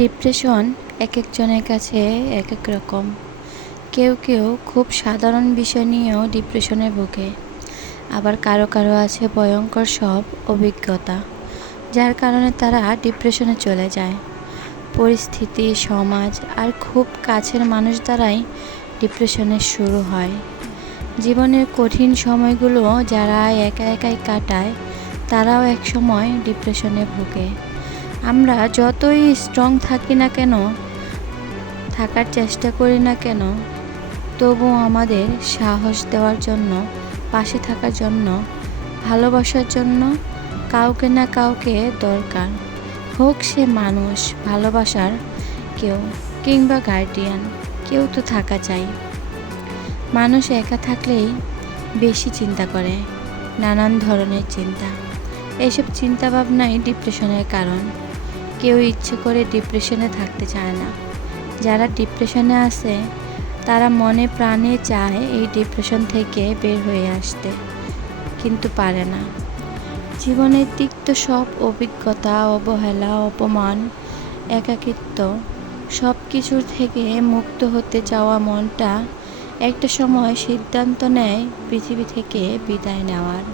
Depression একেকজনের কাছে একেক রকম। কেউ কেউ খুব সাধারণ বিষয় নিয়েও ডিপ্রেশনে ভোগে, আবার কারো কারো আছে ভয়ঙ্কর সব অভিজ্ঞতা, যার কারণে তারা ডিপ্রেশনে চলে যায়। পরিস্থিতি, সমাজ আর খুব কাছের মানুষ দ্বারাই ডিপ্রেশনের শুরু হয়। জীবনের কঠিন সময়গুলো যারা একা একাই কাটায়, তারাও একসময় ডিপ্রেশনে ভোগে। আমরা যতই স্ট্রং থাকার চেষ্টা করি না কেন, তবুও আমাদের সাহস দেওয়ার জন্য, পাশে থাকার জন্য, ভালোবাসার জন্য কাউকে না কাউকে দরকার। হোক সে মানুষ, ভালোবাসার কেউ, কিংবা গার্ডিয়ান, কেউ তো থাকা চাই। মানুষ একা থাকলেই বেশি চিন্তা করে, নানান ধরনের চিন্তা। এইসব চিন্তাভাবনাই ডিপ্রেশনের কারণ। কেউ ইচ্ছে করে ডিপ্রেশনে থাকতে চায় না। যারা ডিপ্রেশনে আছে তারা মনে প্রাণে চায় এই ডিপ্রেশন থেকে বের হয়ে আসতে, কিন্তু পারে না। জীবনের তিক্ত সব অভিজ্ঞতা, অবহেলা, অপমান, একাকিত্ব, সব কিছুর থেকে মুক্ত হতে চাওয়া মনটা একটা সময় সিদ্ধান্ত নেয় পৃথিবী থেকে বিদায় নেওয়ার।